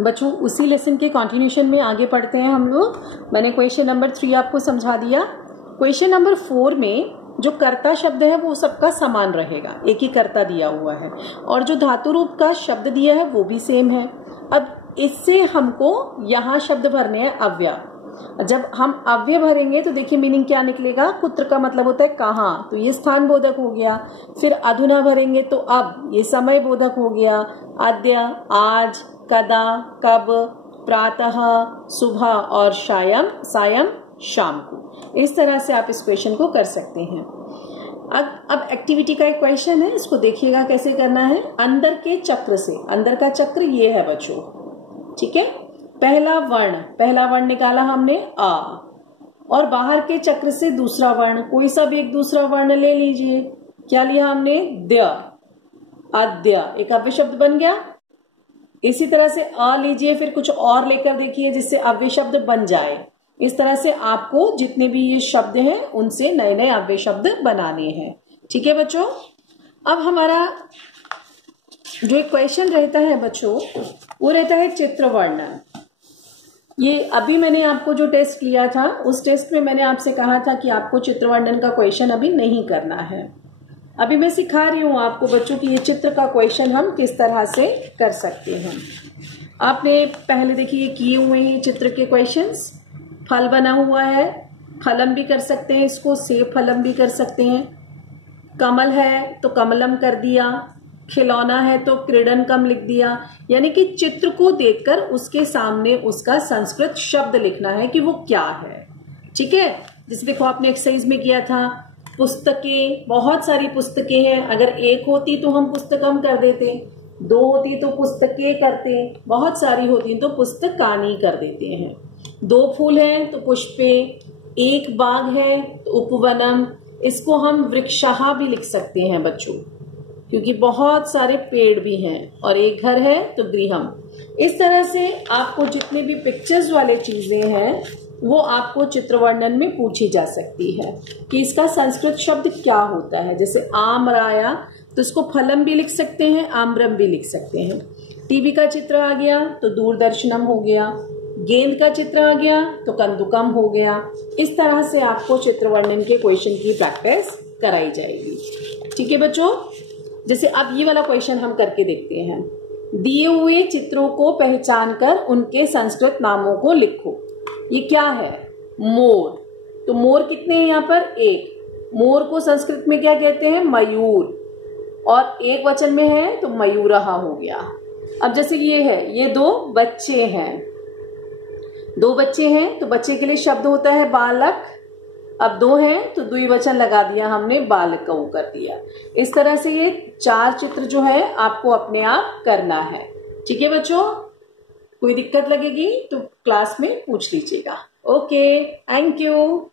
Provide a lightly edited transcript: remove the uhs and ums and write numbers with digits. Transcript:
बच्चों उसी लेसन के कंटिन्यूशन में आगे पढ़ते हैं हम लोग। मैंने क्वेश्चन नंबर 3 आपको समझा दिया। क्वेश्चन नंबर 4 में जो कर्ता शब्द है वो सबका समान रहेगा, एक ही कर्ता दिया हुआ है, और जो धातु रूप का शब्द दिया है वो भी सेम है। अब इससे हमको यहाँ शब्द भरने हैं अव्यय। जब हम अव्यय भरेंगे तो देखिए मीनिंग क्या निकलेगा। कुत्र का मतलब होता है कहाँ, तो ये स्थान बोधक हो गया। फिर अधुना भरेंगे तो अब, ये समय बोधक हो गया। अद्य आज, कदा, कब, प्रातः, सुबह और सायं शाम को। इस तरह से आप इस क्वेश्चन को कर सकते हैं। अब एक्टिविटी का एक क्वेश्चन है, इसको देखिएगा कैसे करना है। अंदर के चक्र से, अंदर का चक्र ये है बच्चों, ठीक है। पहला वर्ण निकाला हमने आ, और बाहर के चक्र से दूसरा वर्ण, कोई सा भी एक दूसरा वर्ण ले लीजिए। क्या लिया हमने, द्य, अद्य, एक अव्यय शब्द बन गया। इसी तरह से अ लीजिए, फिर कुछ और लेकर देखिए जिससे अव्यय शब्द बन जाए। इस तरह से आपको जितने भी ये शब्द हैं उनसे नए नए अव्यय शब्द बनाने हैं, ठीक है बच्चों। अब हमारा जो एक क्वेश्चन रहता है बच्चों, वो रहता है चित्र वर्णन। ये अभी मैंने आपको जो टेस्ट लिया था, उस टेस्ट में मैंने आपसे कहा था कि आपको चित्र वर्णन का क्वेश्चन अभी नहीं करना है। अभी मैं सिखा रही हूँ आपको बच्चों कि ये चित्र का क्वेश्चन हम किस तरह से कर सकते हैं। आपने पहले देखिए किए हुए हैं चित्र के क्वेश्चंस। फल बना हुआ है, फलम भी कर सकते हैं इसको, सेब फलम भी कर सकते हैं। कमल है तो कमलम कर दिया, खिलौना है तो क्रीडनकम लिख दिया। यानी कि चित्र को देखकर उसके सामने उसका संस्कृत शब्द लिखना है कि वो क्या है, ठीक है। जैसे देखो आपने एक्सरसाइज में किया था, पुस्तकें, बहुत सारी पुस्तकें हैं। अगर एक होती तो हम पुस्तकम कर देते, दो होती तो पुस्तकें करते, बहुत सारी होती तो पुस्तकानी कर देते हैं। दो फूल हैं तो पुष्पे, एक बाग है तो उपवनम। इसको हम वृक्षः भी लिख सकते हैं बच्चों, क्योंकि बहुत सारे पेड़ भी हैं। और एक घर है तो गृहम। इस तरह से आपको जितने भी पिक्चर्स वाले चीजें हैं वो आपको चित्र वर्णन में पूछी जा सकती है कि इसका संस्कृत शब्द क्या होता है। जैसे आमराया तो इसको फलम भी लिख सकते हैं, आम्रम भी लिख सकते हैं। टीवी का चित्र आ गया तो दूरदर्शनम हो गया, गेंद का चित्र आ गया तो कंदुकम हो गया। इस तरह से आपको चित्र वर्णन के क्वेश्चन की प्रैक्टिस कराई जाएगी, ठीक है बच्चों। जैसे अब ये वाला क्वेश्चन हम करके देखते हैं। दिए हुए चित्रों को पहचान कर उनके संस्कृत नामों को लिखो। ये क्या है, मोर। तो मोर कितने हैं यहाँ पर, एक। मोर को संस्कृत में क्या कहते हैं, मयूर, और एक वचन में है तो मयूरहा हो गया। अब जैसे ये है, ये दो बच्चे हैं, दो बच्चे हैं तो बच्चे के लिए शब्द होता है बालक। अब दो हैं तो द्विवचन लगा दिया हमने, बालकौ कर दिया। इस तरह से ये 4 चित्र जो है आपको अपने आप करना है, ठीक है बच्चों। कोई दिक्कत लगेगी तो क्लास में पूछ लीजिएगा। Okay, thank you.